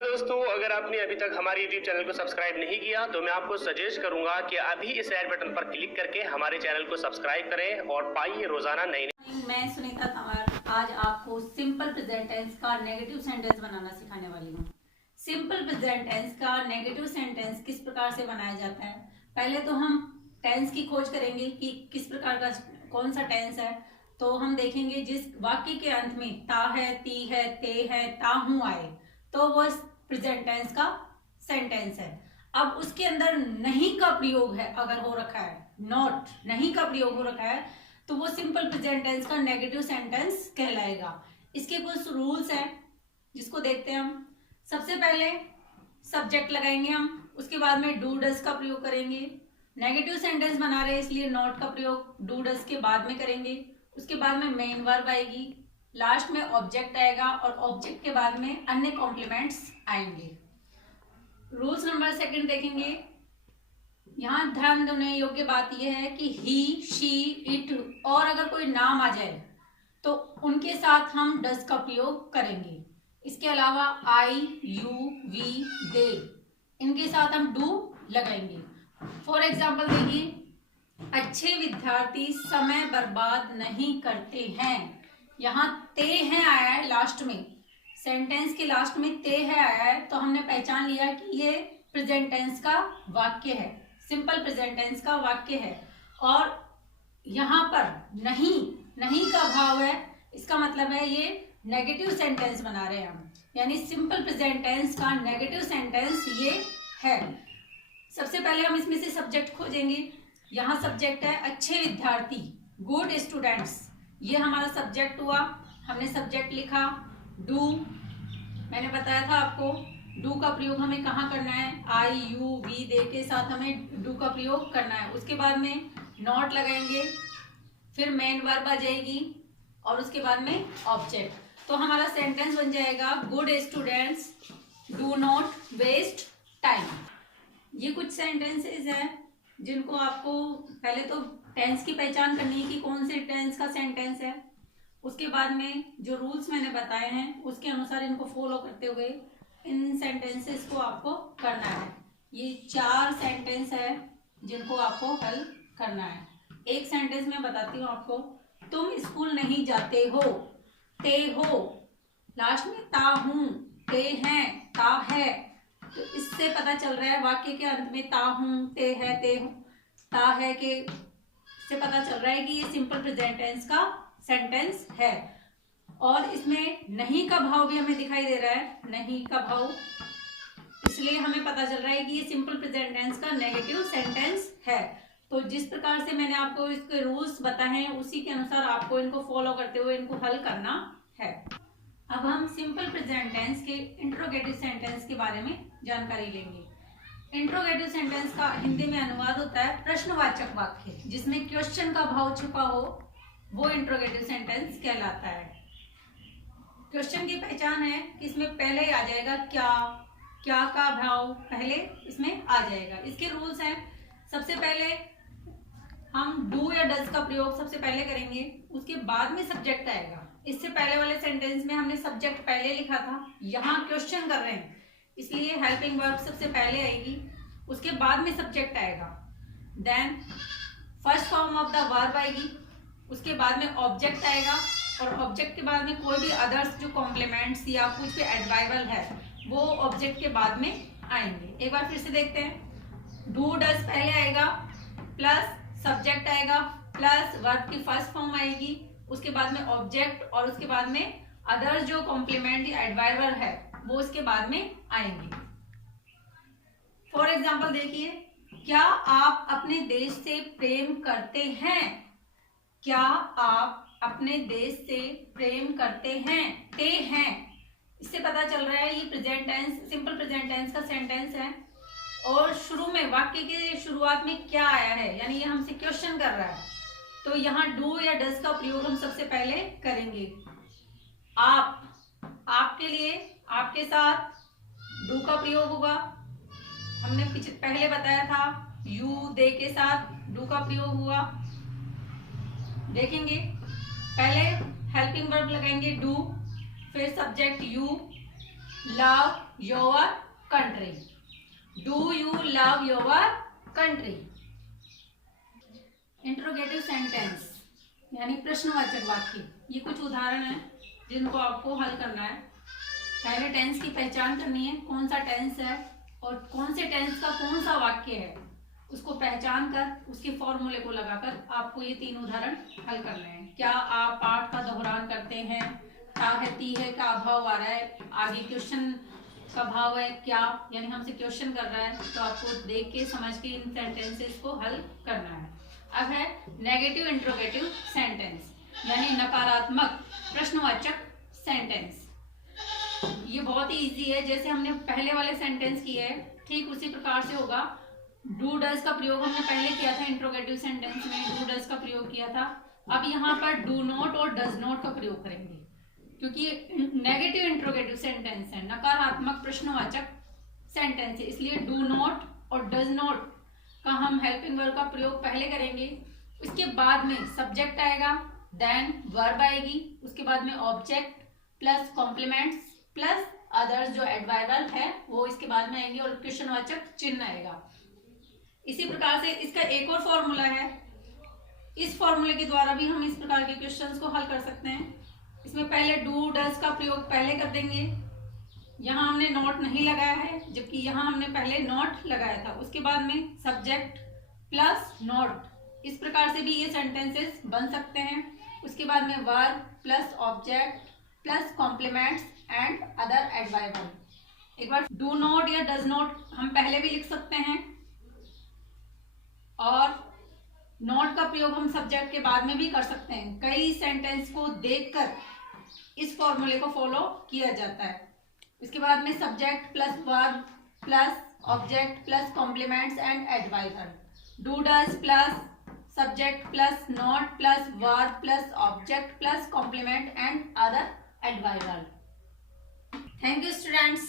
दोस्तों, अगर आपने अभी तक हमारे YouTube चैनल को सब्सक्राइब नहीं किया तो मैं आपको सजेस्ट करूंगा कि अभी इस रेड बटन पर क्लिक करके हमारे चैनल को सब्सक्राइब करें और पाइए रोजाना नई। मैं सुनीता तंवर आज आपको सिंपल प्रेजेंट टेंस का नेगेटिव सेंटेंस बनाना सिखाने वाली हूँ। सिंपल प्रेजेंट टेंस का नेगेटिव सेंटेंस किस प्रकार से बनाया जाता है, पहले तो हम टेंस की खोज करेंगे कि किस प्रकार का कौन सा टेंस है। तो हम देखेंगे जिस वाक्य के अंत में ता है, ती है, ते है, ताहू आए तो वह प्रेजेंट टेंस का सेंटेंस है। अब उसके अंदर नहीं का प्रयोग है, अगर हो रखा है नॉट, नहीं का प्रयोग हो रखा है तो वो सिंपल प्रेजेंट टेंस का नेगेटिव सेंटेंस कहलाएगा। इसके कुछ रूल्स हैं जिसको देखते हैं हम। सबसे पहले सब्जेक्ट लगाएंगे हम, उसके बाद में डू डज का प्रयोग करेंगे। नेगेटिव सेंटेंस बना रहे हैं इसलिए नॉट का प्रयोग डू डज के बाद में करेंगे। उसके बाद में मेन वर्ब आएगी, लास्ट में ऑब्जेक्ट आएगा और ऑब्जेक्ट के बाद में अन्य कॉम्प्लीमेंट्स आएंगे। रूल्स नंबर सेकंड देखेंगे। यहाँ ध्यान देने योग्य बात यह है कि ही, शी, इट और अगर कोई नाम आ जाए तो उनके साथ हम डज का प्रयोग करेंगे। इसके अलावा आई, यू, वी, दे, इनके साथ हम डू लगाएंगे। फॉर एग्जाम्पल देखिए, अच्छे विद्यार्थी समय बर्बाद नहीं करते हैं। यहाँ ते है आया है लास्ट में, सेंटेंस के लास्ट में ते है आया है तो हमने पहचान लिया कि ये प्रेजेंट टेंस का वाक्य है, सिंपल प्रेजेंट टेंस का वाक्य है। और यहाँ पर नहीं, नहीं का भाव है, इसका मतलब है ये नेगेटिव सेंटेंस बना रहे हैं हम, यानी सिंपल प्रेजेंट टेंस का नेगेटिव सेंटेंस ये है। सबसे पहले हम इसमें से सब्जेक्ट खोजेंगे। यहाँ सब्जेक्ट है अच्छे विद्यार्थी, गुड स्टूडेंट्स, ये हमारा सब्जेक्ट हुआ। हमने सब्जेक्ट लिखा डू, मैंने बताया था आपको डू का प्रयोग हमें कहाँ करना है, आई, यू, वी, दे के साथ हमें डू का प्रयोग करना है। उसके बाद में नॉट लगाएंगे, फिर मेन वर्ब आ जाएगी और उसके बाद में ऑब्जेक्ट। तो हमारा सेंटेंस बन जाएगा good students do not waste time. ये कुछ सेंटेंसेस हैं जिनको आपको पहले तो टेंस की पहचान करनी है कि कौन से टेंस का सेंटेंस है। उसके बाद में जो रूल्स मैंने बताए हैं उसके अनुसार इनको फॉलो करते हुए इन सेंटेंसेस को आपको करना है। ये 4 सेंटेंस है जिनको आपको हल करना है। एक सेंटेंस मैं बताती हूँ आपको, तुम स्कूल नहीं जाते हो, ते हो, लास्ट में ता हूं, ते हैं, ता है। तो इससे पता चल रहा है वाक्य के अंत में ता हूं, ते है, ते हूं, ता है के से पता चल रहा है कि ये सिंपल प्रेजेंट टेंस का सेंटेंस है। और इसमें नहीं का भाव भी हमें दिखाई दे रहा है, नहीं का भाव, इसलिए हमें पता चल रहा है कि ये सिंपल प्रेजेंट टेंस का नेगेटिव सेंटेंस है। तो जिस प्रकार से मैंने आपको इसके रूल्स बताए हैं उसी के अनुसार आपको इनको फॉलो करते हुए इनको हल करना है। अब हम सिंपल प्रेजेंट टेंस के इंट्रोगेटिव सेंटेंस के बारे में जानकारी लेंगे। इंट्रोगेटिव सेंटेंस का हिंदी में अनुवाद होता है प्रश्नवाचक वाक्य, जिसमें क्वेश्चन का भाव छुपा हो, वो इंट्रोगेटिव सेंटेंस कहलाता है। क्वेश्चन की पहचान है कि इसमें पहले आ जाएगा क्या, क्या का भाव पहले इसमें आ जाएगा। इसके रूल्स हैं, सबसे पहले हम डू या डज का प्रयोग सबसे पहले करेंगे, उसके बाद में सब्जेक्ट आएगा। इससे पहले वाले सेंटेंस में हमने सब्जेक्ट पहले लिखा था, यहाँ क्वेश्चन कर रहे हैं इसलिए हेल्पिंग वर्ब सबसे पहले आएगी, उसके बाद में सब्जेक्ट आएगा। Then first form of the verb आएगी, उसके बाद में ऑब्जेक्ट आएगा और ऑब्जेक्ट के बाद में कोई भी अदर्स जो कॉम्प्लीमेंट्स या कुछ भी एडवाइवल है वो ऑब्जेक्ट के बाद में आएंगे। एक बार फिर से देखते हैं, डू डज पहले आएगा, प्लस सब्जेक्ट आएगा, प्लस वर्ब की फर्स्ट फॉर्म आएगी, उसके बाद में ऑब्जेक्ट और उसके बाद में अदर जो कॉम्प्लीमेंट या एडवाइवर है वो उसके बाद में आएंगे। फॉर एग्जाम्पल देखिए, क्या आप अपने देश से प्रेम करते हैं, क्या आप अपने देश से प्रेम करते हैं, ते हैं। इससे पता चल रहा है ये present tense, simple present tense का सेंटेंस है। और शुरू में वाक्य के शुरुआत में क्या आया है, यानी ये हमसे क्वेश्चन कर रहा है, तो यहाँ डू या डज का प्रयोग हम सबसे पहले करेंगे। आप, आपके लिए, आपके साथ डू का प्रयोग होगा। हमने पहले बताया था यू, दे के साथ डू का प्रयोग हुआ। देखेंगे, पहले हेल्पिंग वर्ब लगाएंगे डू, फिर subject you, love your country? Do you love your country? Interrogative sentence यानी प्रश्नवाचक वाक्य, ये कुछ उदाहरण हैं जिनको आपको हल करना है। पहले टेंस की पहचान करनी है, कौन सा टेंस है और कौन से टेंस का कौन सा वाक्य है, उसको पहचान कर उसके फॉर्मूले को लगाकर आपको ये 3 उदाहरण हल करने हैं। क्या आप पाठ का दोहरान करते हैं? क्या है, ती है का अभाव आ रहा है, आगे क्वेश्चन का भाव है क्या, यानी हमसे क्वेश्चन कर रहा है, तो आपको देख के समझ के इन सेंटेंसेस को हल करना है। अब है नेगेटिव इंट्रोगेटिव सेंटेंस यानी नकारात्मक प्रश्नवाचक सेंटेंस। ये बहुत ही इजी है, जैसे हमने पहले वाले सेंटेंस किए है ठीक उसी प्रकार से होगा। डू डज का प्रयोग हमने पहले किया था, इंट्रोगेटिव सेंटेंस में डू डज का प्रयोग किया था। अब यहाँ पर डू नॉट और डज नॉट का प्रयोग करेंगे, क्योंकि नेगेटिव इंट्रोगेटिव सेंटेंस है, नकारात्मक प्रश्नवाचक सेंटेंस है, इसलिए डू नॉट और डज नॉट का हम हेल्पिंग वर्ब का प्रयोग पहले करेंगे। उसके बाद में सब्जेक्ट आएगा, देन वर्ब आएगी, उसके बाद में object plus complements plus others जो एडवर्ब है वो इसके बाद में आएंगे और क्वेश्चनवाचक चिन्ह आएगा। इसी प्रकार से इसका एक और फॉर्मूला है, इस फॉर्मूले के द्वारा भी हम इस प्रकार के क्वेश्चंस को हल कर सकते हैं। इसमें पहले डू डज का प्रयोग पहले कर देंगे, यहाँ हमने नॉट नहीं लगाया है, जबकि यहाँ हमने पहले नॉट लगाया था। उसके बाद में सब्जेक्ट प्लस नॉट, इस प्रकार से भी ये सेंटेंसेस बन सकते हैं। उसके बाद में verb plus object plus complements and other adverb. एक बार डू नॉट या डज नॉट हम पहले भी लिख सकते हैं और नॉट का प्रयोग हम सब्जेक्ट के बाद में भी कर सकते हैं। कई सेंटेंस को देखकर इस फॉर्मूले को फॉलो किया जाता है। इसके बाद में subject plus verb plus object plus complements and adverb. Do does plus subject plus not plus verb plus object plus complement and other adverb. Thank you students.